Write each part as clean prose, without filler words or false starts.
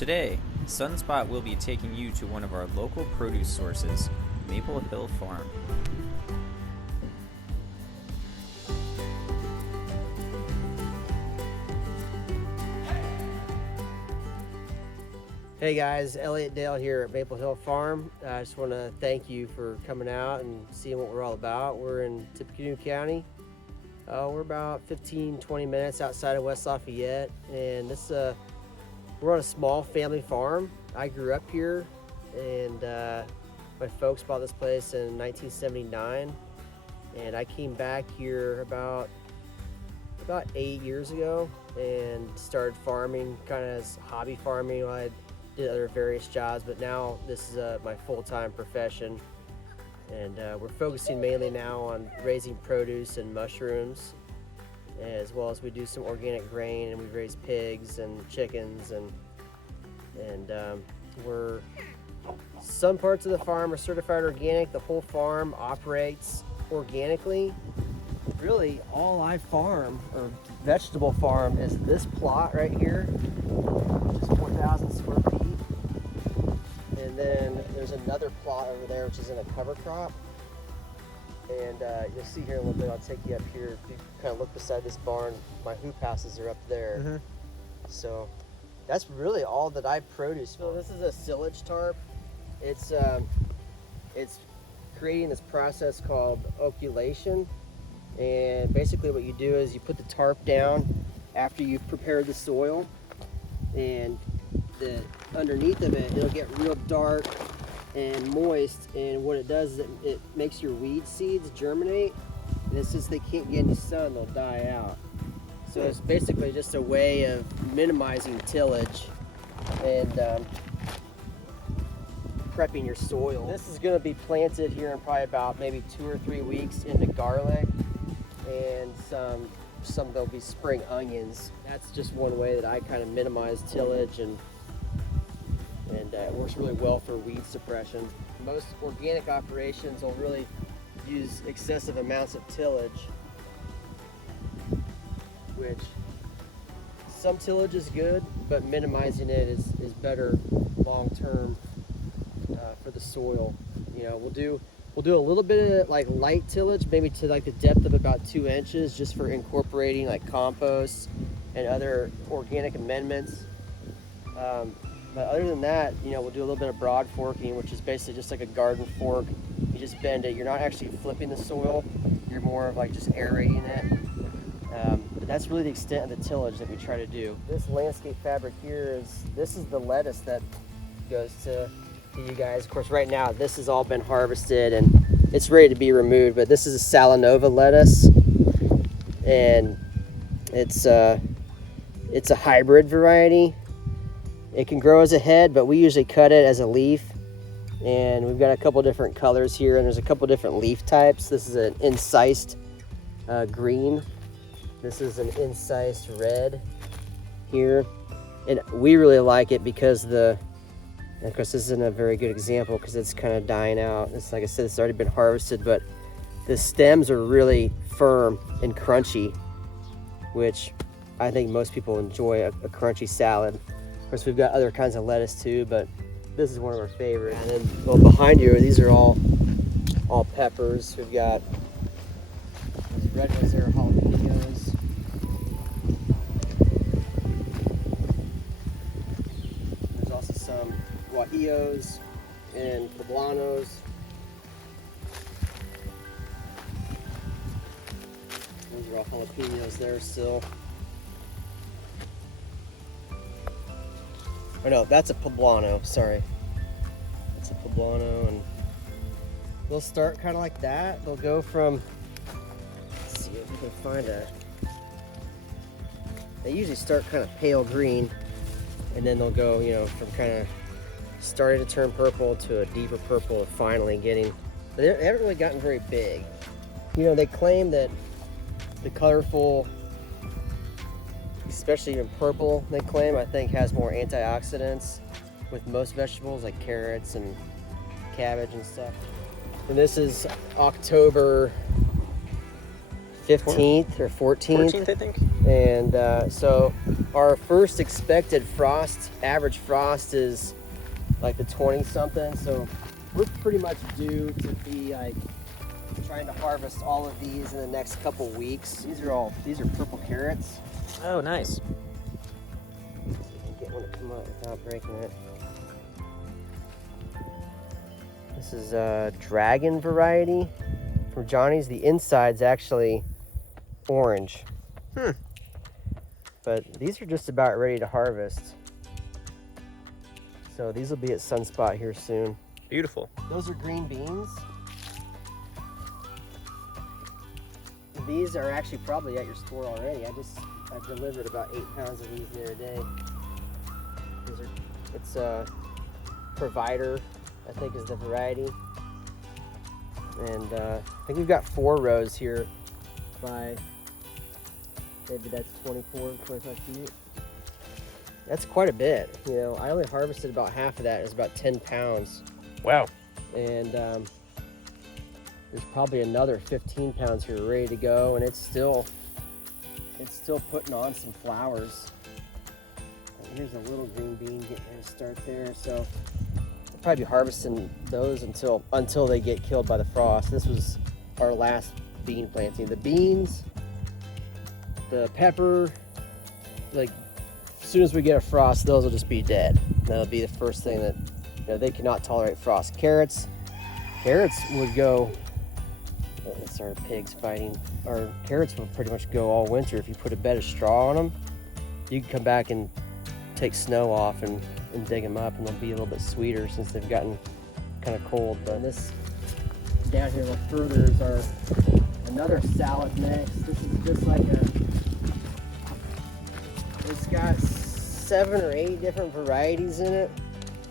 Today, Sunspot will be taking you to one of our local produce sources, Maple Hill Farm. Hey guys, Elliot Dale here at Maple Hill Farm. I just want to thank you for coming out and seeing what we're all about. We're in Tippecanoe County. We're about 15-20 minutes outside of West Lafayette, and we're on a small family farm. I grew up here, and my folks bought this place in 1979, and I came back here about 8 years ago and started farming, kind of as hobby farming. I did other various jobs, but now this is my full-time profession, and we're focusing mainly now on raising produce and mushrooms, as well as we do some organic grain, and we raise pigs and chickens, and some parts of the farm are certified organic. The whole farm operates organically. Really, all I farm, or vegetable farm, is this plot right here, which is 4,000 square feet. And then there's another plot over there, which is in a cover crop. And you'll see here in a little bit, I'll take you up here. If you kind of look beside this barn, my hoop houses are up there. Mm-hmm. So that's really all that I produce. So this is a silage tarp. It's creating this process called oculation. And basically what you do is you put the tarp down after you've prepared the soil, and underneath of it, it'll get real dark and moist, and what it does is it makes your weed seeds germinate, and since they can't get any sun, they'll die out. So it's basically just a way of minimizing tillage and prepping your soil. This is going to be planted here in probably about maybe 2 or 3 weeks into garlic, and some there'll be spring onions. That's just one way that I kind of minimize tillage, and it works really well for weed suppression. Most organic operations will really use excessive amounts of tillage, which some tillage is good, but minimizing it is better long term for the soil. You know, we'll do a little bit of like light tillage, maybe to like the depth of about 2 inches, just for incorporating like compost and other organic amendments. But other than that, you know, we'll do a little bit of broad forking, which is basically just like a garden fork. You just bend it. You're not actually flipping the soil. You're more of like just aerating it. But that's really the extent of the tillage that we try to do. This landscape fabric here this is the lettuce that goes to you guys. Of course, right now this has all been harvested and it's ready to be removed, but this is a Salanova lettuce, and it's a hybrid variety. It can grow as a head, but we usually cut it as a leaf, and we've got a couple different colors here, and there's a couple different leaf types. This is an incised green. This is an incised red here, and we really like it because of course, this isn't a very good example because it's kind of dying out. It's like I said, it's already been harvested, but the stems are really firm and crunchy, which I think most people enjoy a crunchy salad. Of course, we've got other kinds of lettuce too, but this is one of our favorites. And then, well, behind you, these are all peppers. We've got these red ones there, jalapenos. There's also some guajillos and poblanos. Those are all jalapenos there still. Oh no, that's a poblano, sorry. That's a poblano, and they'll start kind of like that. They'll go from, let's see if we can find they usually start kind of pale green, and then they'll go, you know, from kind of starting to turn purple to a deeper purple, and finally getting, they haven't really gotten very big. You know, they claim that the colorful, especially even purple, they claim, I think, has more antioxidants with most vegetables like carrots and cabbage and stuff. And this is October 15th or 14th. 14th, I think. And so our first expected frost, average frost, is like the 20 something. So we're pretty much due to be like trying to harvest all of these in the next couple weeks. These are purple carrots. Oh, nice. See if I can get one to come up without breaking it. This is a dragon variety from Johnny's. The inside's actually orange. But these are just about ready to harvest. So these will be at Sunspot here soon. Beautiful. Those are green beans. These are actually probably at your store already. I've delivered about 8 pounds of these the other day. It's a Provider, I think is the variety. And I think we've got 4 rows here by, maybe that's 24, 25 feet. That's quite a bit. You know, I only harvested about half of that. It was about 10 pounds. Wow. And there's probably another 15 pounds here ready to go, and it's still putting on some flowers. And here's a little green bean getting ready to start there. So we'll probably be harvesting those until they get killed by the frost. This was our last bean planting. The beans, the pepper, like as soon as we get a frost, those will just be dead. That'll be the first thing that, you know, they cannot tolerate frost. Carrots would go. It's our pigs fighting. Our carrots will pretty much go all winter if you put a bed of straw on them. You can come back and take snow off and dig them up, and they'll be a little bit sweeter since they've gotten kind of cold. But this down here a little further is another salad mix. This is just like it's got 7 or 8 different varieties in it.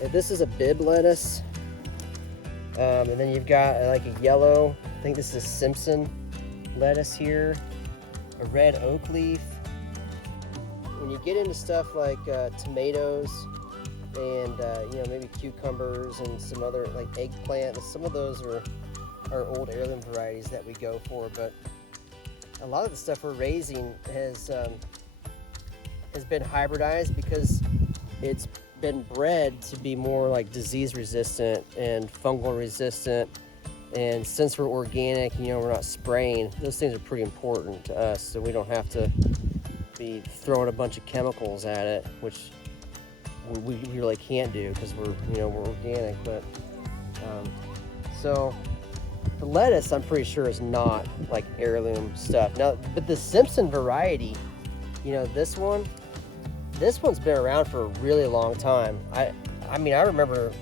And this is a bib lettuce. And then you've got like a yellow, I think this is Simpson lettuce here, a red oak leaf. When you get into stuff like tomatoes and you know, maybe cucumbers and some other like eggplant, some of those are old heirloom varieties that we go for. But a lot of the stuff we're raising has been hybridized because it's been bred to be more like disease resistant and fungal resistant. And since we're organic, you know, we're not spraying, those things are pretty important to us, so we don't have to be throwing a bunch of chemicals at it, which we really can't do because we're organic. But so the lettuce, I'm pretty sure, is not like heirloom stuff. Now, but the Simpson variety, you know, this one's been around for a really long time. I mean, I remember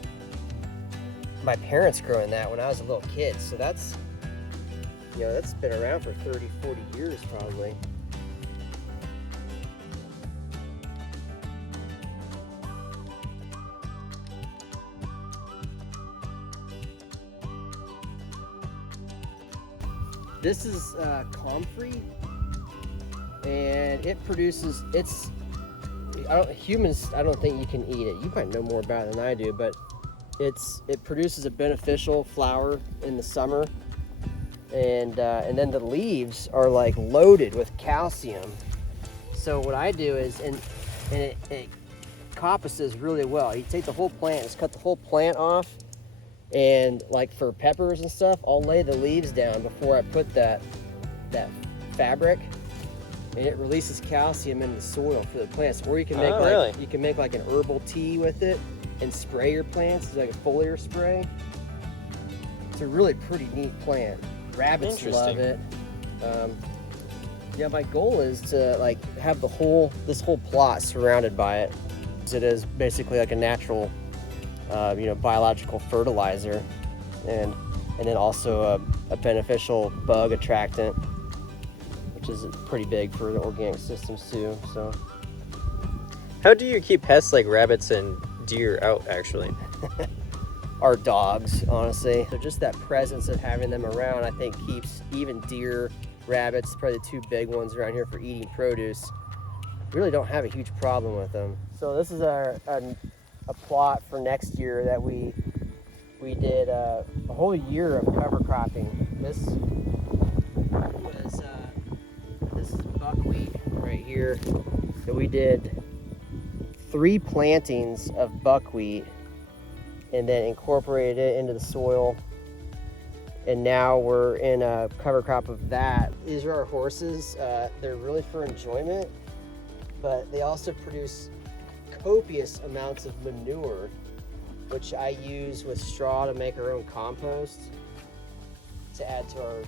my parents growing that when I was a little kid. So that's been around for 30, 40 years probably. This is comfrey, and it produces, humans, I don't think you can eat it. You might know more about it than I do, but it produces a beneficial flower in the summer, and then the leaves are like loaded with calcium. So what I do is, and it coppices really well. You take the whole plant, just cut the whole plant off, and like for peppers and stuff, I'll lay the leaves down before I put that fabric, and it releases calcium in the soil for the plants. Or you can make you can make like an herbal tea with it and spray your plants. It's like a foliar spray. It's a really pretty neat plant. Rabbits love it. Yeah, my goal is to like have this whole plot surrounded by it. It is basically like a natural, biological fertilizer, and then also a beneficial bug attractant, which is pretty big for the organic systems too. So, how do you keep pests like rabbits and deer out, actually? Our dogs, honestly. So just that presence of having them around, I think, keeps even deer, rabbits, probably the 2 big ones around here for eating produce. We really don't have a huge problem with them. So this is a plot for next year that we did a whole year of cover cropping. This was buckwheat right here. And we did 3 plantings of buckwheat and then incorporated it into the soil. And now we're in a cover crop of that. These are our horses. They're really for enjoyment, but they also produce copious amounts of manure, which I use with straw to make our own compost to add to our,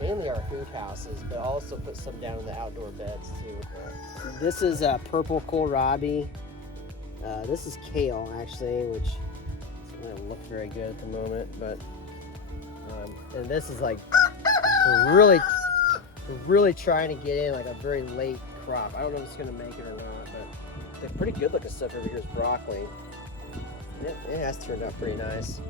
mainly our hoop houses, but also put some down in the outdoor beds too. This is purple kohlrabi. This is kale actually, which doesn't look very good at the moment, but and this is like we're really trying to get in like a very late crop. I don't know if it's gonna make it or not, but the pretty good looking stuff over here is broccoli. It has turned out pretty nice.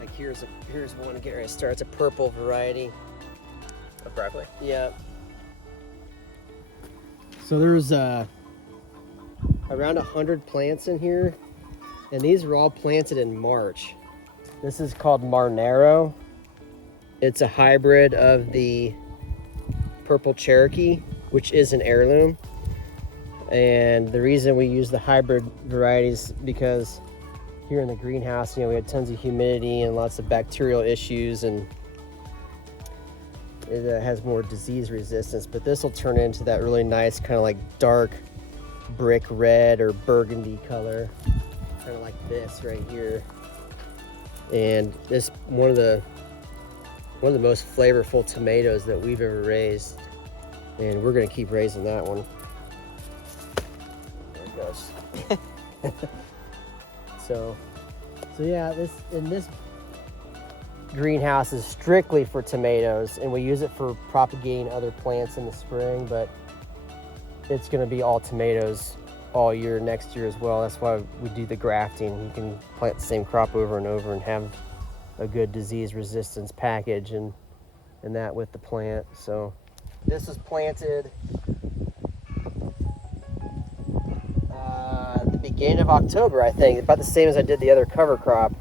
Like here's one to get ready to start. It's a purple variety Of broccoli. Yeah. So there's around 100 plants in here, and these were all planted in March. This is called Marnero. It's a hybrid of the purple Cherokee, which is an heirloom. And the reason we use the hybrid varieties because here in the greenhouse, we had tons of humidity and lots of bacterial issues, and it has more disease resistance. But this will turn into that really nice kind of like dark brick red or burgundy color, kind of like this right here. And this one of the most flavorful tomatoes that we've ever raised, and we're gonna keep raising that one. There it goes. So yeah, this greenhouse is strictly for tomatoes, and we use it for propagating other plants in the spring, but it's going to be all tomatoes all year next year as well. That's why we do the grafting. You can plant the same crop over and over and have a good disease resistance package and that with the plant. So this was planted at the beginning of October, I think, about the same as I did the other cover crop.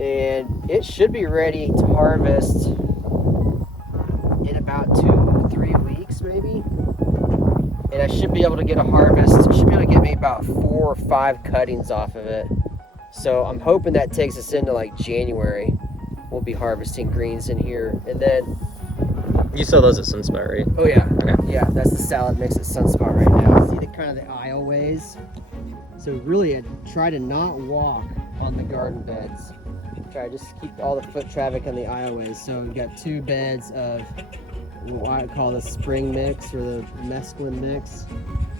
And it should be ready to harvest in about 2-3 weeks maybe. And I should be able to get a harvest. Should be able to get me about 4 or 5 cuttings off of it. So I'm hoping that takes us into like January. We'll be harvesting greens in here. And then You sell those at Sunspot, right? oh yeah, Okay. yeah, that's the salad mix at Sunspot right now. See the kind of the aisleways. So really, I try to not walk on the garden beds. Try to just keep all the foot traffic on the aisleways. So we've got 2 beds of what I call the spring mix or the mesclun mix,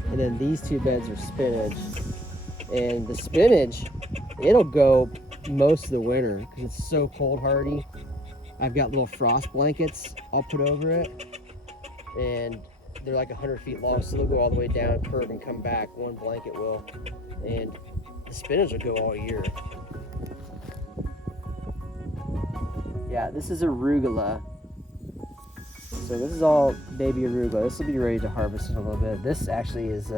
and then these 2 beds are spinach. And the spinach, it'll go most of the winter because it's so cold hardy. I've got little frost blankets I'll put over it, and they're like 100 feet long, so they'll go all the way down, curve, and come back. One blanket will, and the spinach will go all year. Yeah, this is arugula. So this is all baby arugula. This will be ready to harvest in a little bit. This actually is,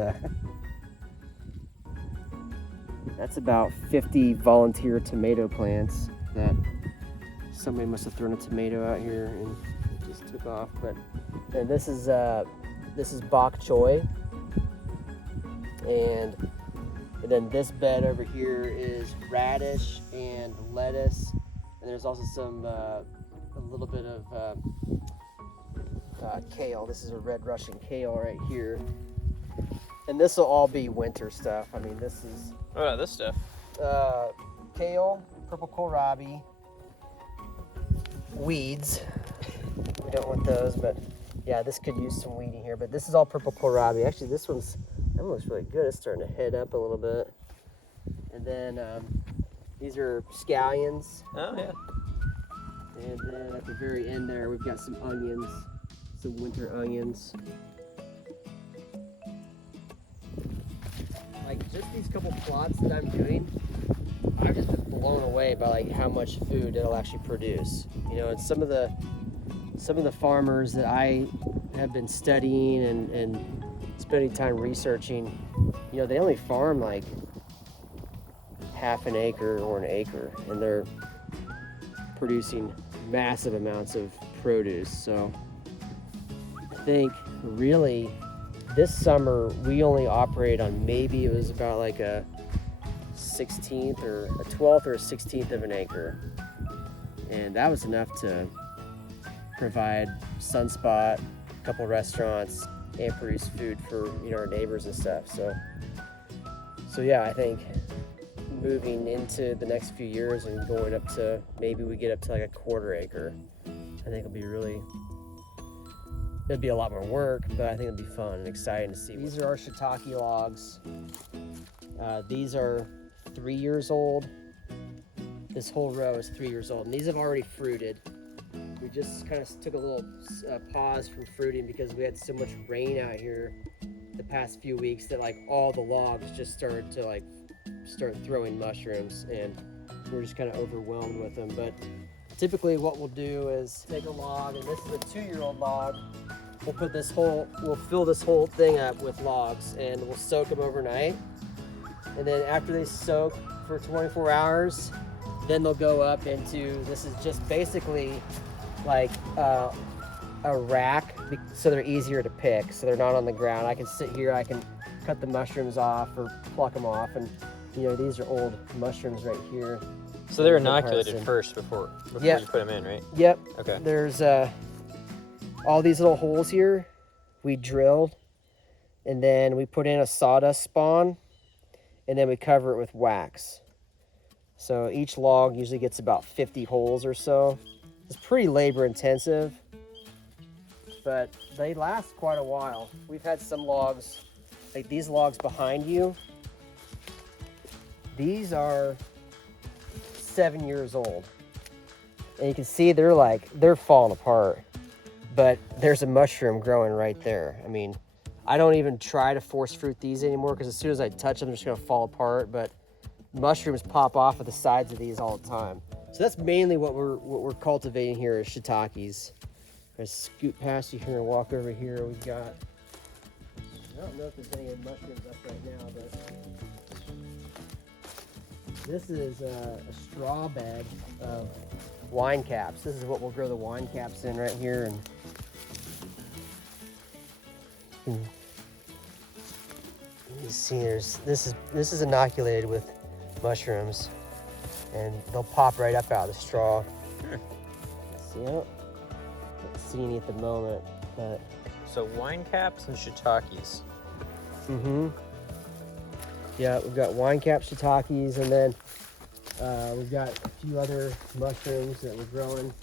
that's about 50 volunteer tomato plants that somebody must have thrown a tomato out here and it just took off. But and this is bok choy, and then this bed over here is radish and lettuce, and there's also some a little bit of kale. This is a red Russian kale right here, and this will all be winter stuff. I mean, this is this stuff. kale, purple kohlrabi, weeds. We don't want those, but yeah, this could use some weeding here. But this is all purple kohlrabi. Actually, that looks really good. It's starting to head up a little bit. And then these are scallions. Oh yeah. And then at the very end there, we've got some onions, some winter onions. Like just these couple plots that I'm doing, I've just been blown away by like how much food it'll actually produce. And some of the farmers that I have been studying and spending time researching, they only farm like half an acre or an acre, and they're producing massive amounts of produce. So I think really this summer we only operate on, maybe it was about like a 16th or a 12th or a 16th of an acre. And that was enough to provide Sunspot, a couple restaurants, and produce food for, you know, our neighbors and stuff. So yeah, I think moving into the next few years and going up to, maybe we get up to like a 1/4 acre, I think it'll be really, it'll be a lot more work, but I think it'll be fun and exciting to see. These are our Shiitake logs. These are 3 years old. This whole row is 3 years old, and these have already fruited. We just kind of took a little pause from fruiting because we had so much rain out here the past few weeks that like all the logs just started to like start throwing mushrooms, and we're just kind of overwhelmed with them. But typically what we'll do is take a log, and this is a 2-year-old log. We'll fill this whole thing up with logs, and we'll soak them overnight. And then after they soak for 24 hours, then they'll go up into, this is just basically like a rack, so they're easier to pick, so they're not on the ground. I can sit here, I can cut the mushrooms off or pluck them off, and you know, these are old mushrooms right here. So they're inoculated first before Yep. you put them in, right? Yep. Okay. There's all these little holes here we drilled, and then we put in a sawdust spawn, and then we cover it with wax. So each log usually gets about 50 holes or so. It's pretty labor intensive, but they last quite a while. We've had some logs, like these logs behind you, these are 7 years old. And you can see they're falling apart, but there's a mushroom growing right there. I mean, I don't even try to force fruit these anymore because as soon as I touch them, they're just gonna fall apart, but mushrooms pop off of the sides of these all the time. So that's mainly what we're cultivating here is shiitakes. I'm gonna scoot past you here and walk over here. We've got, I don't know if there's any mushrooms up right now, but this is a straw bed of wine caps. This is what we'll grow the wine caps in right here. And you see, this is inoculated with mushrooms, and they'll pop right up out of the straw. See, I don't see any at the moment, but So wine caps and shiitakes. Yeah, we've got wine cap shiitakes, and then we've got a few other mushrooms that we're growing.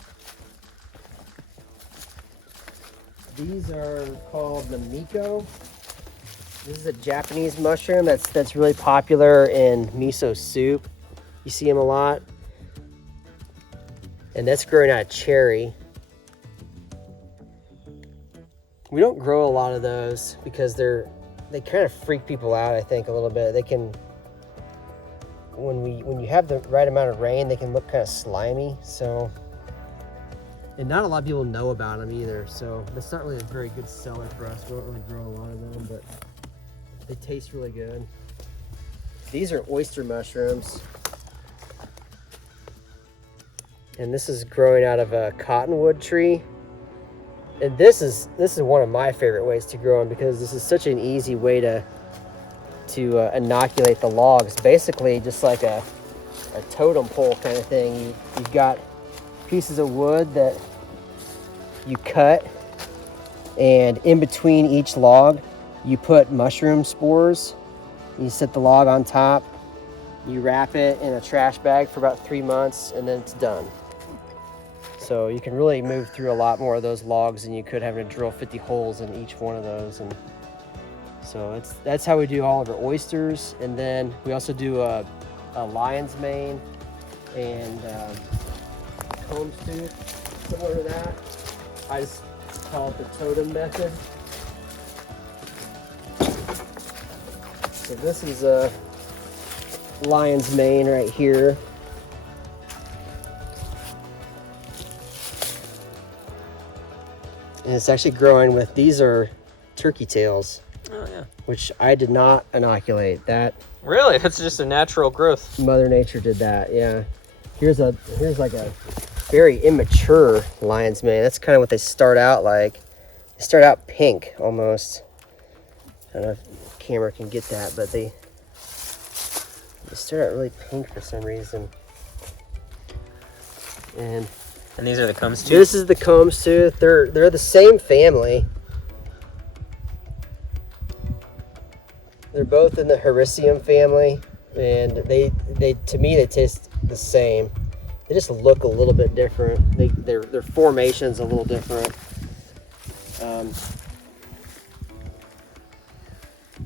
These are called the Miko. This is a Japanese mushroom that's really popular in miso soup. You see them a lot. And that's growing out of cherry. We don't grow a lot of those because they kind of freak people out, I think, a little bit. They can, when you have the right amount of rain, they can look kind of slimy. So, and not a lot of people know about them either. So that's not really a very good seller for us. We don't really grow a lot of them, but they taste really good. These are oyster mushrooms. And this is growing out of a cottonwood tree. And this is one of my favorite ways to grow them because this is such an easy way to inoculate the logs. Basically just like a totem pole kind of thing. You've got pieces of wood that you cut, and in between each log you put mushroom spores. You set the log on top, you wrap it in a trash bag for about 3 months, and then it's done. So you can really move through a lot more of those logs than you could having to drill 50 holes in each one of those. And so that's how we do all of our oysters. And then we also do a lion's mane and combs tooth, similar to that. I just call it the totem method. So this is a lion's mane right here. And it's actually growing with, these are turkey tails. Oh yeah. Which I did not inoculate. That Really? That's just a natural growth. Mother Nature did that, yeah. Here's like a very immature lion's mane. That's kind of what they start out like. They start out pink almost. I don't know if the camera can get that, but they start out really pink for some reason. And these are the combs tooth? This is the combs tooth. They're the same family. They're both in the Hericium family, and they to me they taste the same. They just look a little bit different. Their formation's a little different. And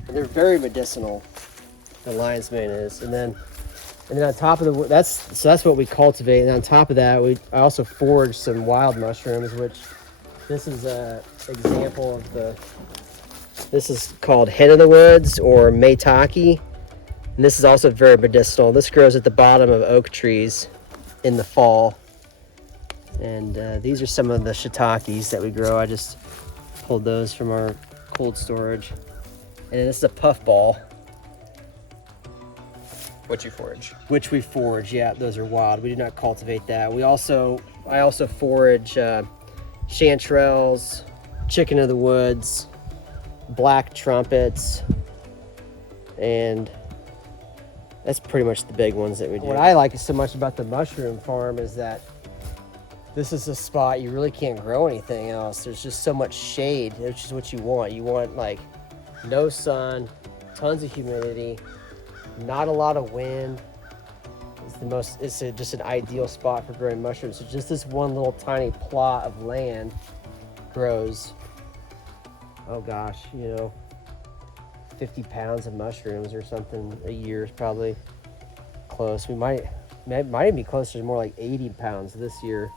they're very medicinal. The lion's mane is, and then on top of that's what we cultivate. And on top of that, I also forage some wild mushrooms, which this is a example of this is called hen of the woods or maitake, and this is also very medicinal. This grows at the bottom of oak trees in the fall, and these are some of the shiitakes that we grow. I just pulled those from our cold storage, and this is a puffball. What you forage? Which we forage, yeah, those are wild. We do not cultivate that. I also forage chanterelles, chicken of the woods, black trumpets, and that's pretty much the big ones that we do. What I like so much about the mushroom farm is that this is a spot you really can't grow anything else. There's just so much shade, which is what you want. You want like no sun, tons of humidity, not a lot of wind. It's just an ideal spot for growing mushrooms. So just this one little tiny plot of land grows, oh gosh, 50 pounds of mushrooms or something a year is probably close. We might even be closer to more like 80 pounds this year.